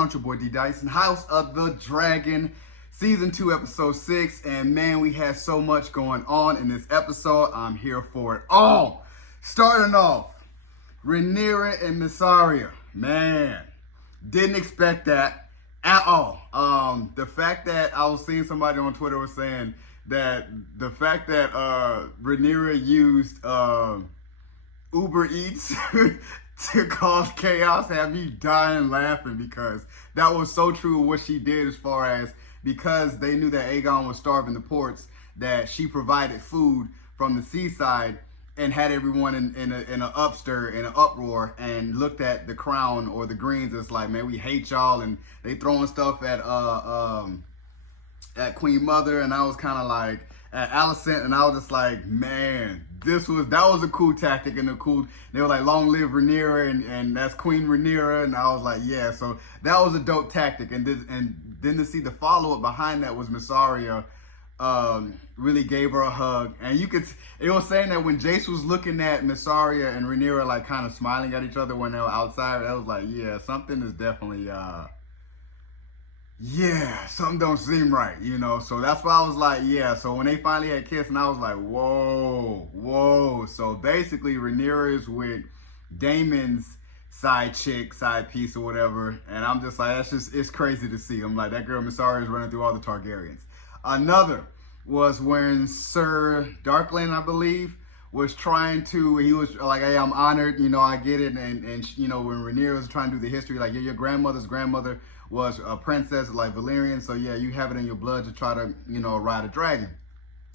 on? It's your boy D Dyson, House of the Dragon, Season 2, Episode 6. And man, we had so much going on in this episode. I'm here for it all. Starting off, Rhaenyra and Mysaria. Man, didn't expect that at all. The fact that I was seeing somebody on Twitter was saying that the fact that Rhaenyra used Uber Eats to cause chaos had me dying laughing, because that was so true of what she did, as far as, because they knew that Aegon was starving the ports, that she provided food from the seaside and had everyone in an upstir, in an uproar, and looked at the crown or the greens as like, man, we hate y'all, and they throwing stuff at Queen Mother, and I was kind of like, at Alicent, and I was just like, man, that was a cool tactic, and they were like, long live Rhaenyra, and that's Queen Rhaenyra, and I was like, yeah, so that was a dope tactic. And then to see the follow-up behind that was Mysaria really gave her a hug, and it was saying that when Jace was looking at Mysaria and Rhaenyra like kind of smiling at each other when they were outside, I was like, yeah, something is definitely something don't seem right, you know? So that's why I was like, yeah. So when they finally had kissed, and I was like, whoa. So basically, Rhaenyra is with Daemon's side piece or whatever. And I'm just like, it's crazy to see. I'm like, that girl Mysaria is running through all the Targaryens. Another was when Sir Darkland, I believe, was he was like, hey, I'm honored, you know, I get it. And you know, when Rhaenyra was trying to do the history, like, yeah, your grandmother's grandmother was a princess like Valyrian, so yeah, you have it in your blood to try to, you know, ride a dragon.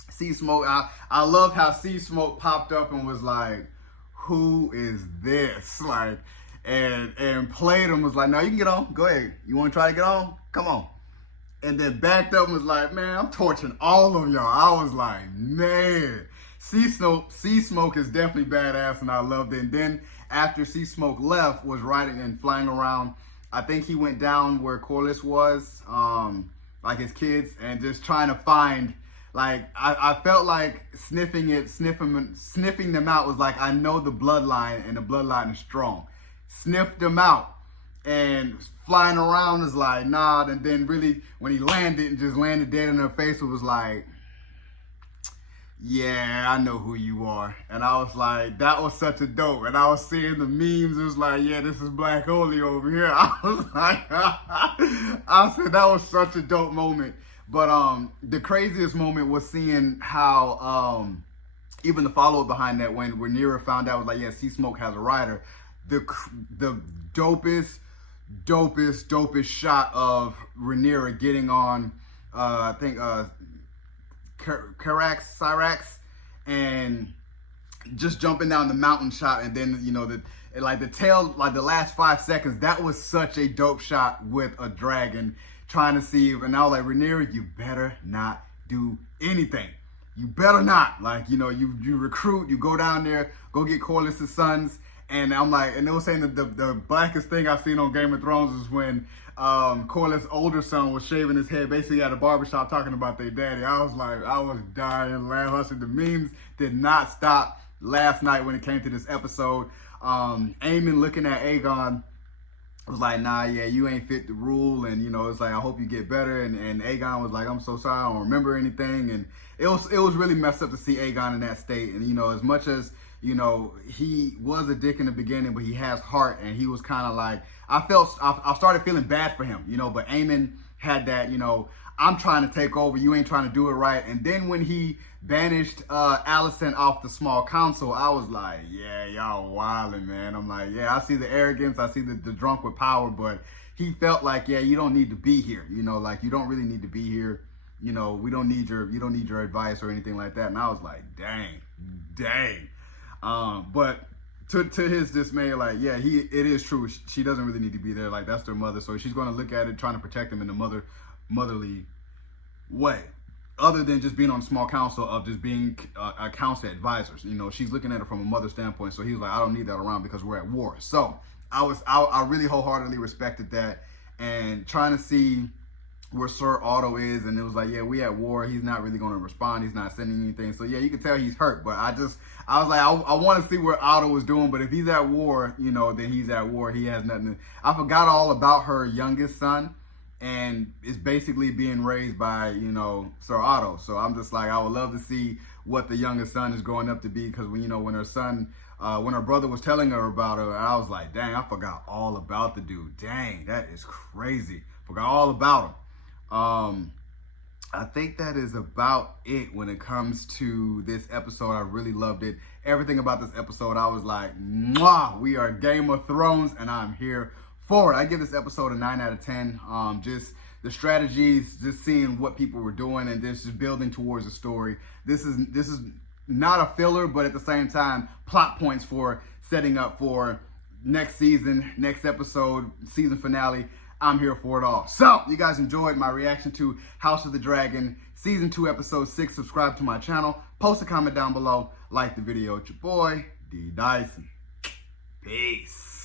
Sea Smoke, I love how Sea Smoke popped up and was like, who is this? Like, and played him, was like, no, you can get on, go ahead. You want to try to get on? Come on. And then backed up and was like, man, I'm torching all of y'all. I was like, man, Sea Smoke is definitely badass, and I loved it. And then after Sea Smoke left, was riding and flying around, I think he went down where Corlys was, like his kids, and just trying to find, like, I felt like sniffing them out was like, I know the bloodline, and the bloodline is strong. Sniffed them out, and flying around is like, nah. And then really, when he landed and just landed dead in her face, it was like, yeah, I know who you are. And I was like, that was such a dope. And I was seeing the memes. It was like, yeah, this is Black Holy over here. I was like, I said that was such a dope moment. But the craziest moment was seeing how even the follow-up behind that, when Rhaenyra found out, was like, yeah, Sea Smoke has a rider. The dopest shot of Rhaenyra getting on, I think, Syrax, and just jumping down the mountain shot, and then, you know, the tail, like the last 5 seconds, that was such a dope shot with a dragon trying to see. And I was like, Rhaenyra, you better not do anything. You better not. Like, you know, you recruit, you go down there, go get Corlys' sons. And I'm like, and they were saying that the blackest thing I've seen on Game of Thrones is when Corlys' older son was shaving his head, basically at a barbershop, talking about their daddy. I was like, I was dying laughing. The memes did not stop last night when it came to this episode. Aemon looking at Aegon was like, nah, yeah, you ain't fit to rule, and, you know, it's like, I hope you get better. And Aegon was like, I'm so sorry, I don't remember anything. And it was really messed up to see Aegon in that state. And, you know, as much as, you know, he was a dick in the beginning, but he has heart, and he was kind of like, I started feeling bad for him, you know. But Aemon had that, you know, I'm trying to take over, you ain't trying to do it right. And then when he banished Alicent off the small council, I was like, yeah, y'all wildin', man. I'm like, yeah, I see the arrogance, I see the drunk with power, but he felt like, yeah, you don't need to be here, you know, like, you don't really need to be here, you know, you don't need your advice or anything like that. And I was like, dang. But to his dismay, like, yeah, it is true. She doesn't really need to be there. Like, that's their mother. So she's going to look at it, trying to protect them in the motherly way, other than just being on a small council, of just being a council advisors. You know, she's looking at it from a mother standpoint. So he's like, I don't need that around because we're at war. So I really wholeheartedly respected that, and trying to see where Sir Otto is, and it was like, yeah, we at war. He's not really going to respond. He's not sending anything. So yeah, you can tell he's hurt. But I was like, I want to see what Otto was doing. But if he's at war, you know, then he's at war. He has nothing. I forgot all about her youngest son, and it's basically being raised by, you know, Sir Otto. So I'm just like, I would love to see what the youngest son is growing up to be, because when, you know, when her son, when her brother was telling her about her, I was like, dang, I forgot all about the dude. Dang, that is crazy. Forgot all about him. I think that is about it when it comes to this episode. I really loved it. Everything about this episode, I was like, mwah, we are Game of Thrones, and I'm here for it. I give this episode a 9 out of 10. Just the strategies, just seeing what people were doing, and just building towards the story. This is not a filler, but at the same time, plot points for setting up for next season, next episode, season finale. I'm here for it all. So, you guys enjoyed my reaction to House of the Dragon, Season 2, Episode 6. Subscribe to my channel. Post a comment down below. Like the video. It's your boy, D. Dyson. Peace.